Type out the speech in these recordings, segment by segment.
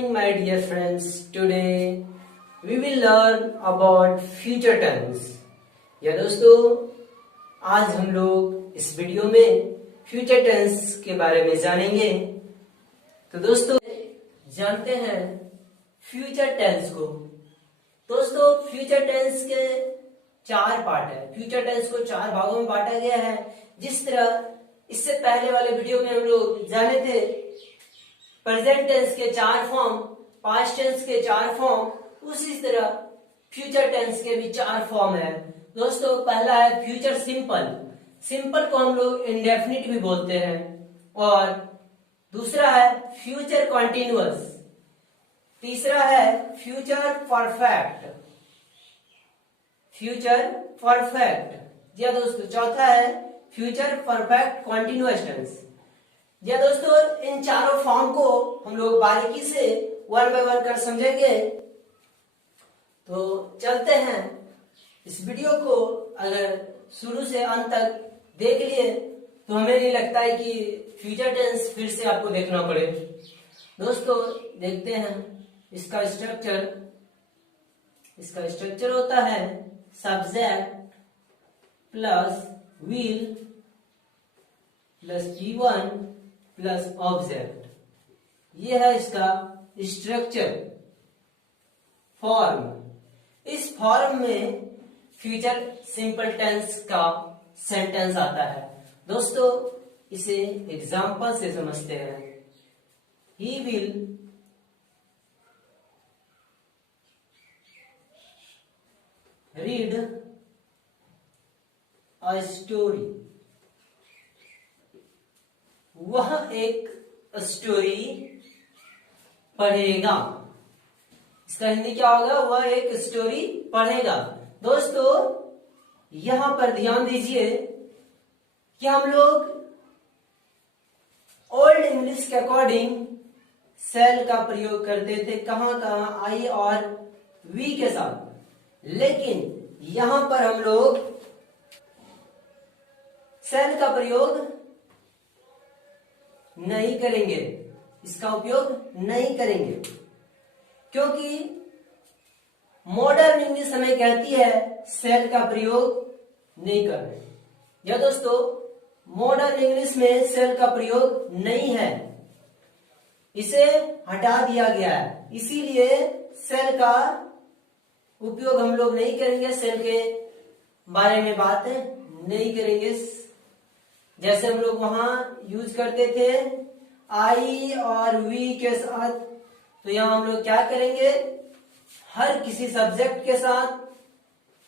morning, my dear friends. Today we will learn about future tense. या दोस्तों, आज हम लोग इस वीडियो में फ्यूचर टेंस के बारे में जानेंगे। तो दोस्तों, जानते हैं फ्यूचर टेंस को। दोस्तों, फ्यूचर टेंस के चार पार्ट है। फ्यूचर टेंस को चार भागों में बांटा गया है। जिस तरह इससे पहले वाले वीडियो में हम लोग जाने थे प्रेजेंट टेंस के चार फॉर्म, पास्ट टेंस के चार फॉर्म, उसी तरह फ्यूचर टेंस के भी चार फॉर्म है। दोस्तों, पहला है फ्यूचर सिंपल। सिंपल को हम लोग इंडेफिनिट भी बोलते हैं। और दूसरा है फ्यूचर कॉन्टिन्यूअस। तीसरा है फ्यूचर परफेक्ट। Future perfect. जी दोस्तों, चौथा है फ्यूचर परफेक्ट कॉन्टिन्यूअस टेंस। जी दोस्तों, इन चारों फॉर्म को हम लोग बारीकी से वन बाय वन कर समझेंगे। तो चलते हैं। इस वीडियो को अगर शुरू से अंत तक देख लिए तो हमें नहीं लगता है कि फ्यूचर टेंस फिर से आपको देखना पड़े। दोस्तों, देखते हैं इसका स्ट्रक्चर। इसका स्ट्रक्चर होता है subject plus will plus G1 plus object. ये है इसका स्ट्रक्चर फॉर्म। इस फॉर्म में फ्यूचर सिंपल टेंस का सेंटेंस आता है। दोस्तों, इसे एग्जांपल से समझते हैं। He will read a story. वह एक स्टोरी पढ़ेगा। इसका हिंदी क्या होगा? वह एक स्टोरी पढ़ेगा। दोस्तों, यहां पर ध्यान दीजिए कि हम लोग ओल्ड इंग्लिश के अकॉर्डिंग सेल का प्रयोग करते थे। कहां कहां? आई और वी के साथ। लेकिन यहां पर हम लोग सेल का प्रयोग नहीं करेंगे। इसका उपयोग नहीं करेंगे क्योंकि मॉडर्न इंग्लिश हमें कहती है सेल का प्रयोग नहीं करना। या दोस्तों, मॉडर्न इंग्लिश में सेल का प्रयोग नहीं है, इसे हटा दिया गया है। इसीलिए सेल का उपयोग हम लोग नहीं करेंगे। सेल के बारे में बात नहीं करेंगे। जैसे हम लोग वहां यूज करते थे आई और वी के साथ, तो यहां हम लोग क्या करेंगे? हर किसी सब्जेक्ट के साथ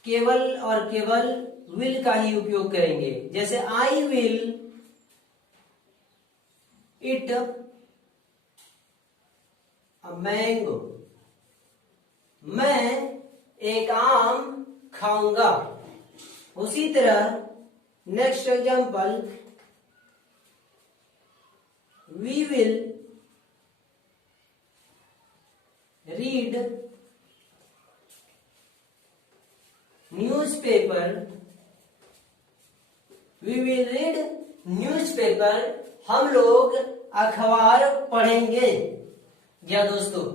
केवल और केवल विल का ही उपयोग करेंगे। जैसे I will it a mango. मैं एक आम खाऊंगा। उसी तरह next example, we will read newspaper. we will read newspaper. हम लोग अखबार पढ़ेंगे। या दोस्तों,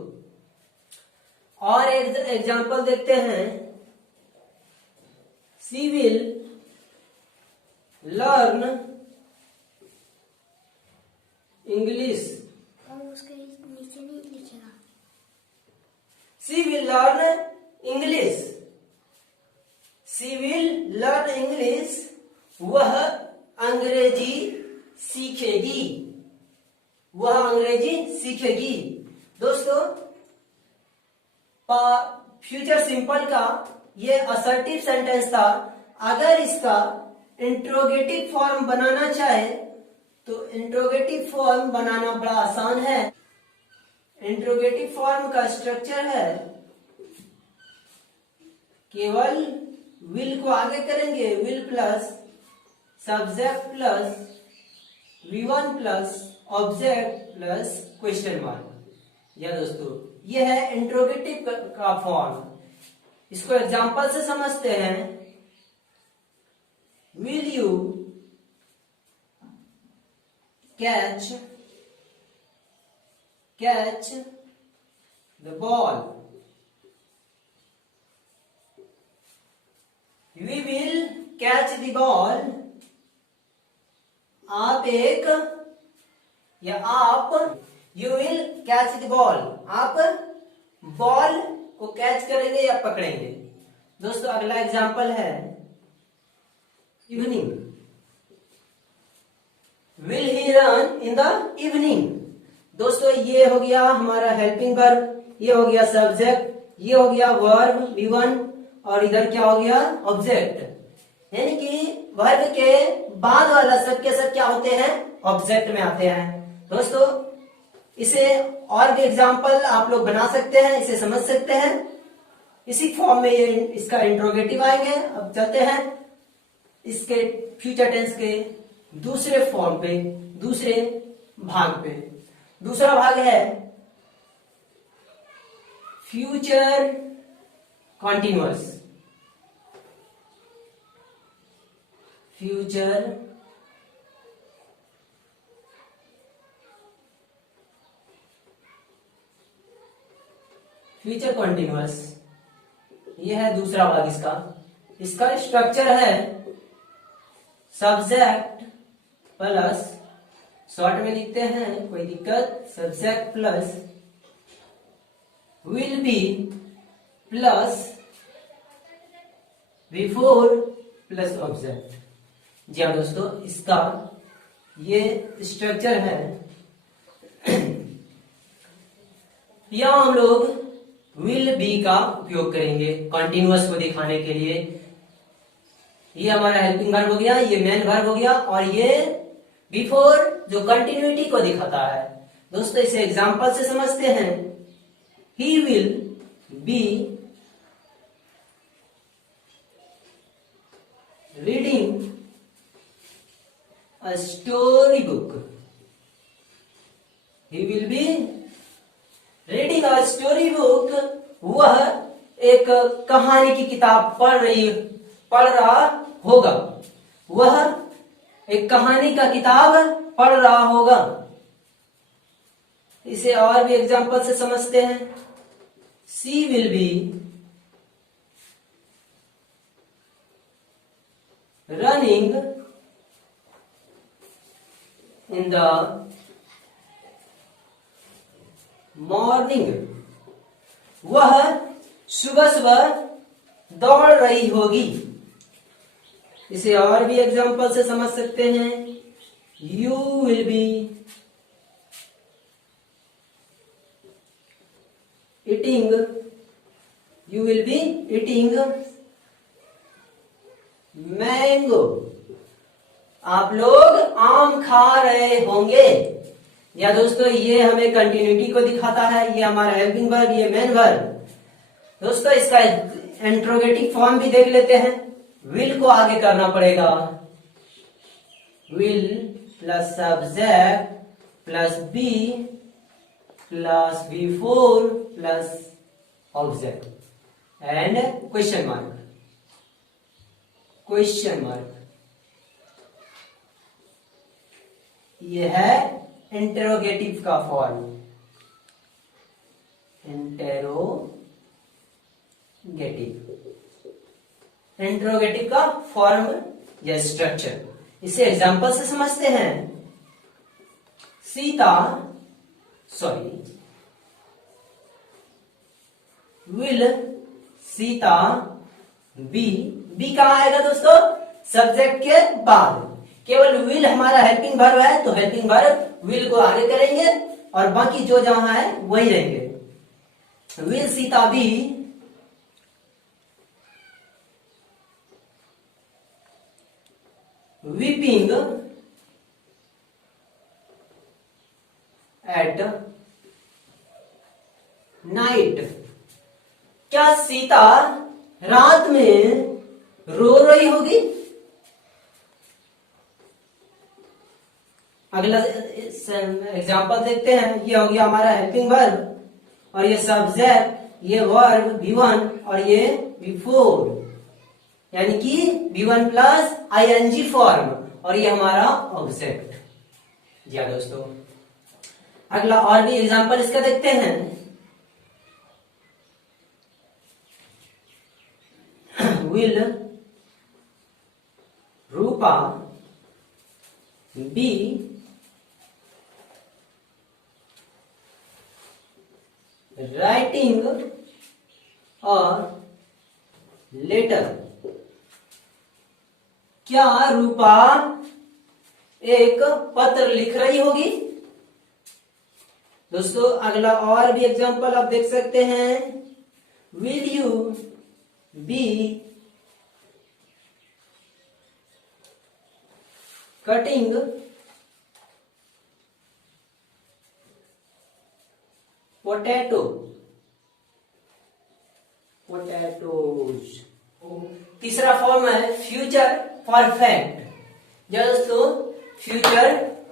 और एक एग्जांपल देखते हैं। she will learn English. उसके नीचे नहीं लिखेगा। She will learn English. She will learn English. वह अंग्रेजी सीखेगी। वह अंग्रेजी सीखेगी। दोस्तों, फ्यूचर सिंपल का ये असर्टिव सेंटेंस था। अगर इसका इंट्रोगेटिव फॉर्म बनाना चाहे तो इंट्रोगेटिव फॉर्म बनाना बड़ा आसान है। इंट्रोगेटिव फॉर्म का स्ट्रक्चर है केवल विल को आगे करेंगे। Will plus subject plus V1 plus object plus question mark. या दोस्तों, यह है इंट्रोगेटिव का फॉर्म। इसको एग्जांपल से समझते हैं। Will you catch the ball, we will catch the ball, आप एक या आप, you will catch the ball, आप बॉल को कैच करेंगे या पकड़ेंगे। दोस्तों अगला एग्जाम्पल है evening, will he run in the evening. दोस्तों ये हो गया हमारा हेल्पिंग वर्ब, ये हो गया सब्जेक्ट, ये हो गया वर्ब V1 और इधर क्या हो गया ऑब्जेक्ट, यानी कि वर्ब के बाद वाला सब के सब क्या होते हैं ऑब्जेक्ट में आते हैं। दोस्तों इसे और भी एग्जाम्पल आप लोग बना सकते हैं, इसे समझ सकते हैं। इसी फॉर्म में ये इसका इंट्रोगेटिव आएंगे। अब चलते हैं इसके फ्यूचर टेंस के दूसरे फॉर्म पे, दूसरे भाग पे। दूसरा भाग है future continuous, future future continuous, ये है दूसरा भाग इसका। इसका स्ट्रक्चर है सब्जेक्ट प्लस, शॉर्ट में लिखते हैं कोई दिक्कत, subject plus will be plus before plus object. जी हाँ दोस्तों, इसका ये स्ट्रक्चर है। यहां हम लोग विल बी का उपयोग करेंगे कॉन्टिन्यूअस को दिखाने के लिए। ये हमारा हेल्पिंग वर्ब हो गया, ये मेन वर्ब हो गया, और ये बिफोर जो कंटिन्यूटी को दिखाता है। दोस्तों इसे एग्जांपल से समझते हैं। He will be reading a story book, he will be reading a story book, वह एक कहानी की किताब पढ़ रहा होगा, वह एक कहानी का किताब पढ़ रहा होगा। इसे और भी एग्जांपल से समझते हैं। She will be running in the morning, वह सुबह सुबह दौड़ रही होगी। इसे और भी एग्जांपल से समझ सकते हैं। You will be eating, you will be eating mango, आप लोग आम खा रहे होंगे। या दोस्तों ये हमें कंटिन्यूटी को दिखाता है, ये हमारा हेल्पिंग वर्ब, ये मेन वर्ब। दोस्तों इसका इंट्रोगेटिव फॉर्म भी देख लेते हैं। विल को आगे करना पड़ेगा, will plus subject plus be plus before plus object and question mark, question mark. ये है इंटेरोगेटिव का फॉर्म, इंटेरोगेटिव का फॉर्म या स्ट्रक्चर। इसे एग्जांपल से समझते हैं। विल सीता बी कहां आएगा दोस्तों? सब्जेक्ट के बाद। केवल विल हमारा हेल्पिंग वर्ब है, तो हेल्पिंग वर्ब विल को आगे करेंगे और बाकी जो जहां है वही रहेंगे। Will Sita be weeping at night, क्या सीता रात में रो रही होगी? अगला एग्जांपल देखते हैं। ये हो गया हमारा हेल्पिंग वर्ब और ये सब्जेक्ट, ये वर्ब V1 और ये बिफोर, यानी कि V1 प्लस ING फॉर्म, और ये हमारा ऑब्जेक्ट। जी हाँ दोस्तों, अगला और भी एग्जांपल इसका देखते हैं। will Rupa be writing a letter. क्या रूपा एक पत्र लिख रही होगी? दोस्तों अगला और भी एग्जांपल आप देख सकते हैं। Will you be cutting potato potatoes. तीसरा फॉर्म है फ्यूचर परफेक्ट। दोस्तों फ्यूचर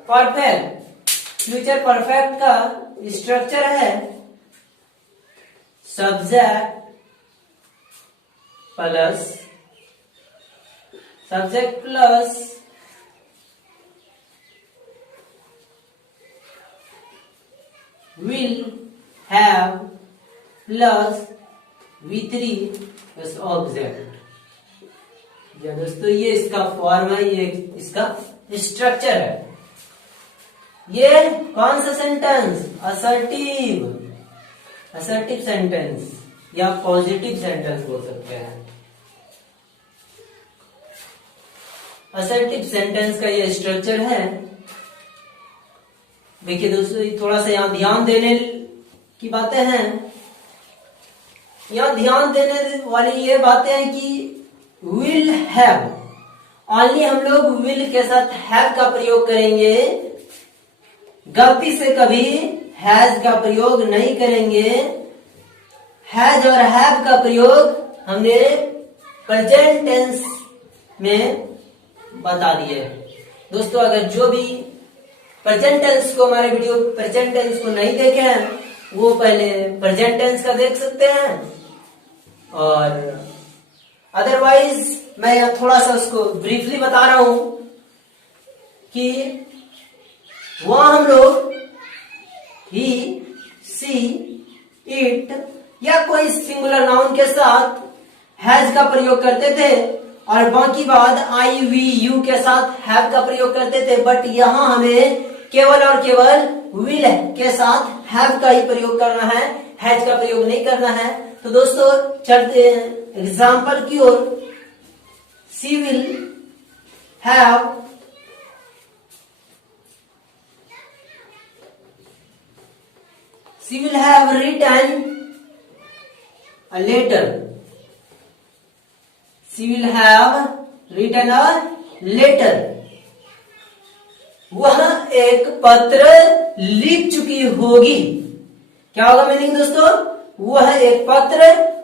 परफेक्ट, फ्यूचर परफेक्ट का स्ट्रक्चर है subject plus will have plus V3 plus object. या दोस्तों ये इसका फॉर्म है, ये इसका स्ट्रक्चर है। ये कौन सा सेंटेंस? असर्टिव सेंटेंस या पॉजिटिव सेंटेंस बोल सकते हैं। असर्टिव सेंटेंस का ये स्ट्रक्चर है। देखिए दोस्तों थोड़ा सा यहाँ ध्यान देने की बातें हैं। यहाँ ध्यान देने वाली ये बातें हैं कि विल हैव, ओनली हम लोग विल के साथ हैव का प्रयोग करेंगे, गलती से कभी हैज का प्रयोग नहीं करेंगे। हैज और हैव का प्रयोग हमने प्रेजेंट टेंस में बता दिए। दोस्तों अगर जो भी प्रेजेंट टेंस को हमारे वीडियो प्रेजेंट टेंस को नहीं देखे हैं वो पहले प्रेजेंट टेंस का देख सकते हैं, और अदरवाइज मैं यहाँ थोड़ा सा उसको ब्रीफली बता रहा हूं कि वहां हम लोग ही, सी, इट या कोई सिंगुलर नाउन के साथ हैज का प्रयोग करते थे और बाकी बाद आई, वी, यू के साथ हैव का प्रयोग करते थे। बट यहां हमें केवल और केवल विल के साथ हैव का ही प्रयोग करना है, हैज का प्रयोग नहीं करना है। तो दोस्तों चलते हैं एग्जाम्पल की ओर। She will have written a letter. She will have written a letter. वह एक पत्र लिख चुकी होगी। क्या होगा मीनिंग दोस्तों? वह एक पत्र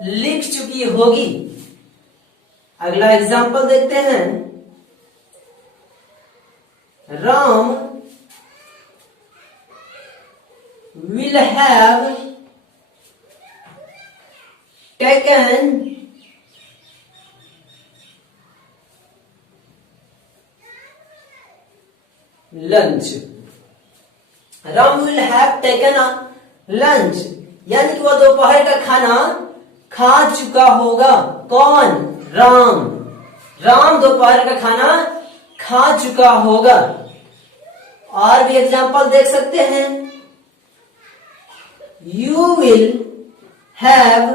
लिख चुकी होगी। अगला एग्जाम्पल देखते हैं। Ram will have taken lunch. Ram will have taken a lunch, यानी कि वह दोपहर का खाना खा चुका होगा। कौन? राम। राम दोपहर का खाना खा चुका होगा। और भी एग्जाम्पल देख सकते हैं। You will have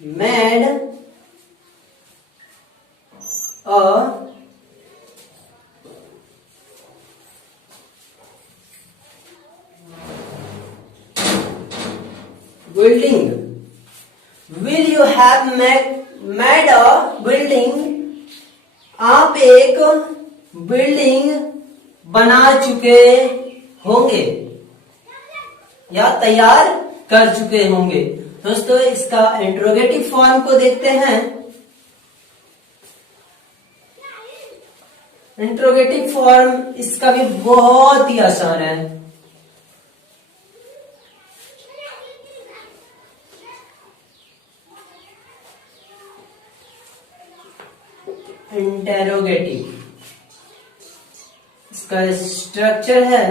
made a building. Will you have made a building? आप एक बिल्डिंग बना चुके होंगे या तैयार कर चुके होंगे। दोस्तों इसका इंट्रोगेटिव फॉर्म को देखते हैं। इंट्रोगेटिव फॉर्म इसका भी बहुत ही आसान है। इंटेरोगेटिव इसका स्ट्रक्चर है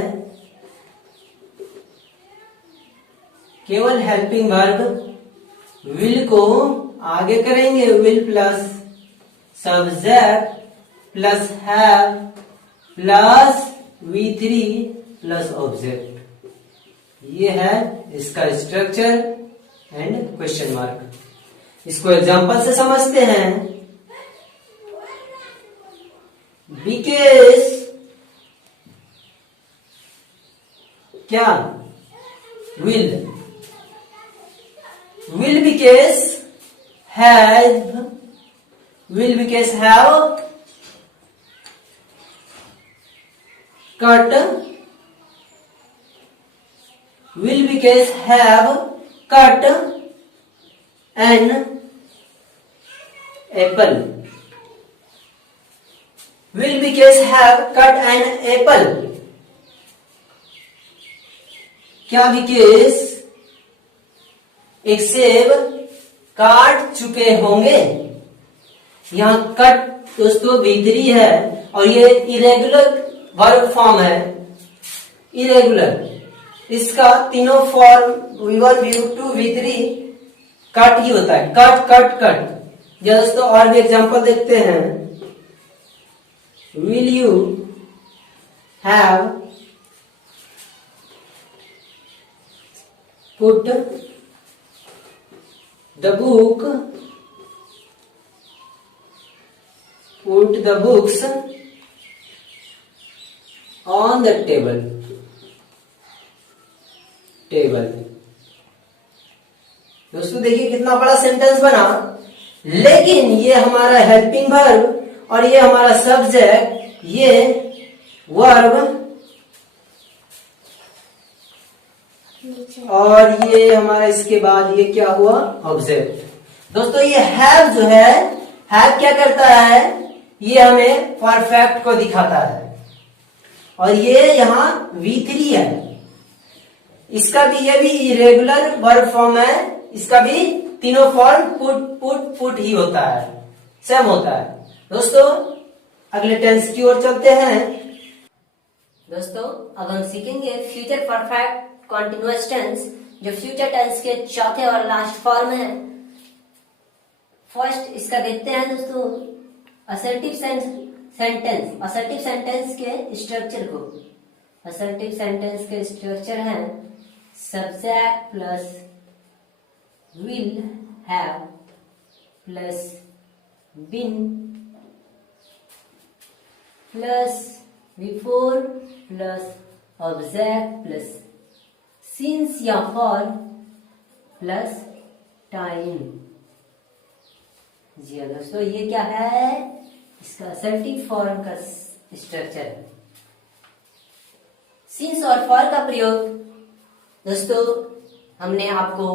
केवल हेल्पिंग वर्ब विल को आगे करेंगे, will plus subject plus have plus V3 plus object. ये है इसका स्ट्रक्चर एंड क्वेश्चन मार्क। इसको एग्जांपल से समझते हैं। बिकॉज़ क्या will because have will because have cut will because have cut an apple will because have cut an apple। क्या विकेश एक सेब काट चुके होंगे। यहां कट दोस्तों V3 है और ये इरेगुलर वर्ब फॉर्म है। इरेगुलर इसका तीनों form V1 V2 V3 cut ही होता है। Cut cut cut. या दोस्तों और भी एग्जांपल देखते हैं। Will you have put the book put the books on the table दोस्तों देखिए कितना बड़ा सेंटेंस बना, लेकिन ये हमारा हेल्पिंग वर्ब और ये हमारा सब्जेक्ट, ये वर्ब और ये हमारा इसके बाद ये क्या हुआ ऑब्जेक्ट। दोस्तों ये हैव जो है, हैव क्या करता है, ये हमें परफेक्ट को दिखाता है और ये यहाँ V3 है। इसका भी ये भी इरेगुलर वर्ब फॉर्म है। इसका भी तीनों फॉर्म पुट ही होता है, सेम होता है। दोस्तों अगले टेंस की ओर चलते हैं। दोस्तों अब हम सीखेंगे फ्यूचर परफेक्ट कॉन्टिन्यूअस टेंस, जो फ्यूचर टेंस के चौथे और लास्ट फॉर्म है। फर्स्ट इसका देखते हैं दोस्तों असर्टिव सेंटेंस। असर्टिव सेंटेंस के स्ट्रक्चर को, असर्टिव सेंटेंस के स्ट्रक्चर है subject plus will have plus been plus before plus object plus since या फॉर प्लस टाइम। जी हाँ दोस्तों, ये क्या है, इसका असर्टिव फॉर्म का स्ट्रक्चर है। सिंस और फॉर का प्रयोग दोस्तों हमने आपको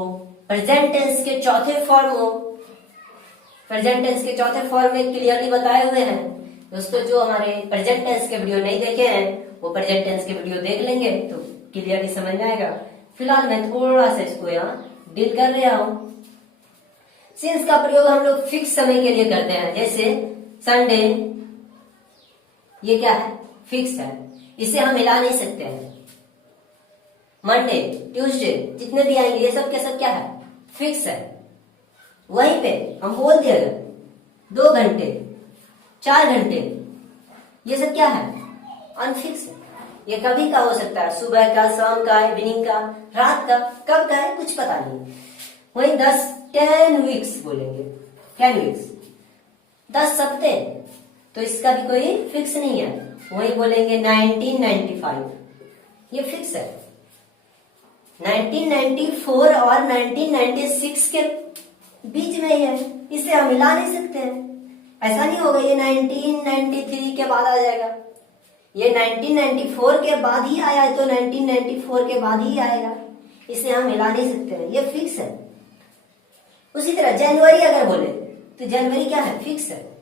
प्रेजेंट टेंस के चौथे फॉर्म में क्लियरली बताए हुए हैं। दोस्तों जो हमारे प्रेजेंट टेंस के वीडियो नहीं देखे हैं वो प्रेजेंट टेंस के वीडियो देख लेंगे तो क्लियरली समझ में आएगा। फिलहाल मैं थोड़ा सा इसको यहाँ डील कर रहा हूं। सिंस का प्रयोग हम लोग फिक्स समय के लिए करते हैं, जैसे संडे, ये क्या है, फिक्स है, इसे हम हिला नहीं सकते हैं। मंडे, ट्यूसडे, जितने भी आएंगे ये सब के सब क्या है, फिक्स है। वहीं पे हम बोल दिया 2 घंटे, 4 घंटे, ये सब क्या है, अनफिक्स है। ये कभी का हो सकता है, सुबह का, शाम का, इवनिंग का, रात का, कब का है कुछ पता नहीं। वहीं 10 वीक्स बोलेंगे, 10 वीक्स, 10 हफ्ते, तो इसका भी कोई फिक्स नहीं है। वहीं बोलेंगे 1995, ये फिक्स है। 1994 और 1996 के बीच में ही है, इसे हम मिला नहीं सकते हैं। ऐसा नहीं होगा ये 1993 के बाद आ जाएगा, ये 1994 के बाद ही आया है तो 1994 के बाद ही आएगा, इसे हम मिला नहीं सकते हैं, ये फिक्स है। उसी तरह जनवरी अगर बोले तो जनवरी क्या है, फिक्स है।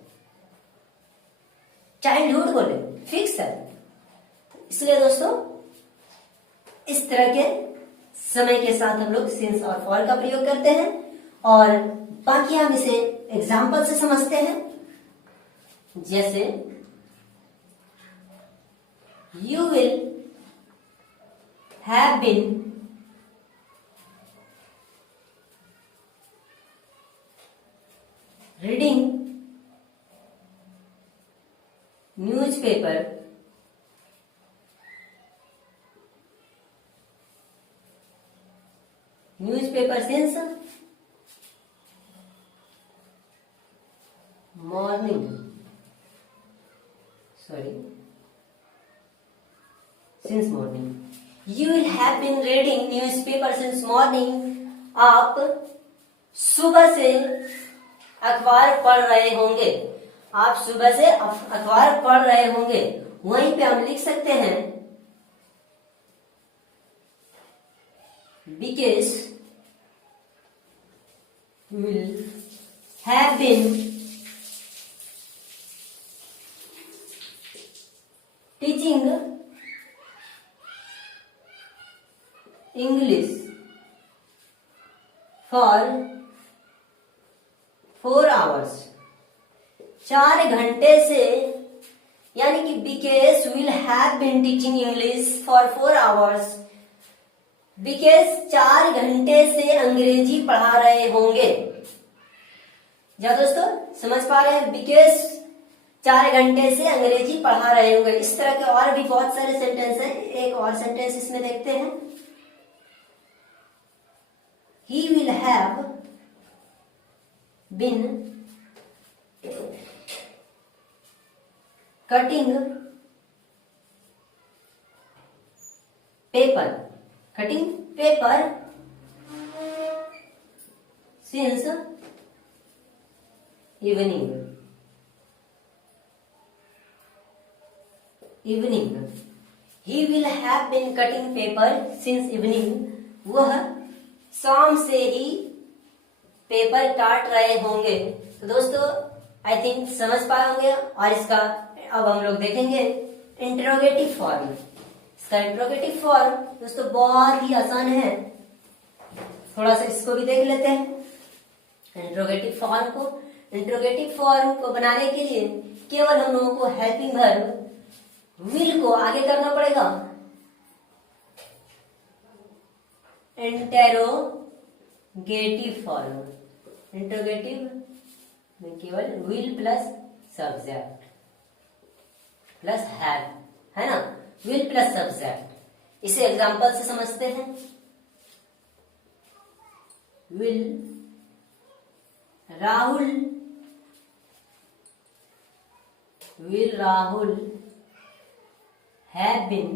चाइल्डहुड बोले फिक्स है। इसलिए दोस्तों इस तरह के समय के साथ हम लोग सिंस और फॉर का प्रयोग करते हैं और बाकी हम इसे एग्जाम्पल से समझते हैं। जैसे you will have been reading newspaper since morning, since morning. You will have been reading newspaper since morning. आप सुबह से अखबार पढ़ रहे होंगे। आप सुबह से अखबार पढ़ रहे होंगे। वहीं पे हम लिख सकते हैं because will have been teaching English for 4 hours, 4 घंटे से, यानी कि because will have been teaching English for 4 hours, because 4 घंटे से अंग्रेजी पढ़ा रहे होंगे। क्या दोस्तों समझ पा रहे हैं? because 4 घंटे से अंग्रेजी पढ़ा रहे होंगे। इस तरह के और भी बहुत सारे सेंटेंस हैं। एक और सेंटेंस इसमें देखते हैं। He will have been cutting paper since evening. He will have been cutting paper since evening. वह शाम से ही पेपर काट रहे होंगे। तो दोस्तों आई थिंक समझ पाए होंगे। और इसका अब हम लोग देखेंगे इंटरोगेटिव फॉर्म। इसका इंटरोगेटिव फॉर्म दोस्तों बहुत ही आसान है। थोड़ा सा इसको भी देख लेते हैं। इंटरोगेटिव फॉर्म को बनाने के लिए केवल हम लोगों को हेल्पिंग वर्ब विल को आगे करना पड़ेगा। इंटेरोगेटिव फॉर्म, इंटरोगेटिव में केवल will plus subject plus have, है ना, विल प्लस सब्जेक्ट। इसे एग्जांपल से समझते हैं। Will Rahul have been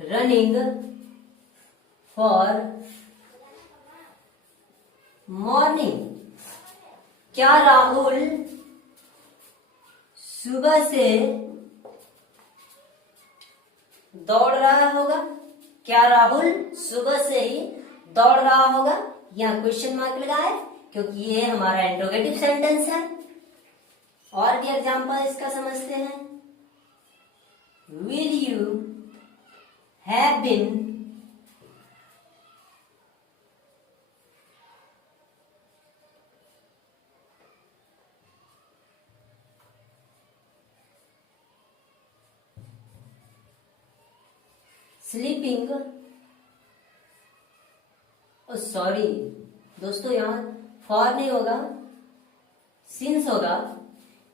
running for morning। क्या राहुल सुबह से दौड़ रहा होगा? क्या राहुल सुबह से ही दौड़ रहा होगा? यहाँ क्वेश्चन मार्क लगा है क्योंकि ये हमारा इंट्रोगेटिव सेंटेंस है। और भी एग्जांपल इसका समझते हैं। Will you have been sleeping. Sorry दोस्तों, यहां फॉर नहीं होगा, सिंस होगा,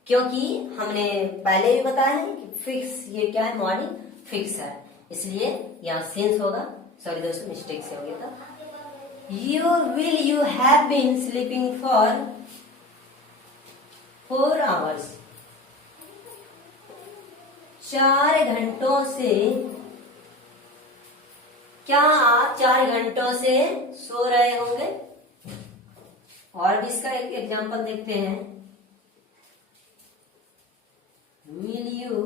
क्योंकि हमने पहले भी बताया है कि फिक्स ये क्या है, मॉर्निंग फिक्स है, इसलिए यहाँ सिंस होगा। सॉरी दोस्तों, मिस्टेक से हो गया था। You have been sleeping for 4 hours. 4 घंटों से, क्या आप 4 घंटों से सो रहे होंगे? और भी इसका एक एग्जांपल देखते हैं। Will you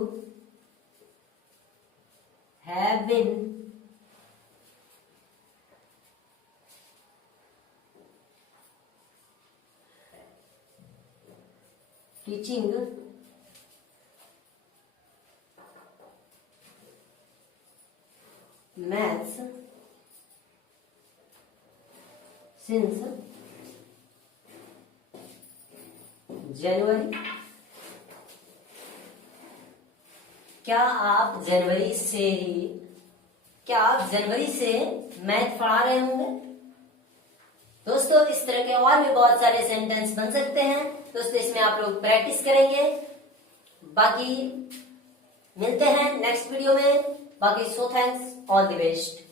have been teaching maths since January? क्या आप जनवरी से मैथ पढ़ा रहे होंगे? दोस्तों इस तरह के और भी बहुत सारे सेंटेंस बन सकते हैं। दोस्तों इसमें आप लोग प्रैक्टिस करेंगे। बाकी मिलते हैं नेक्स्ट वीडियो में। बाकी so thanks, all the best.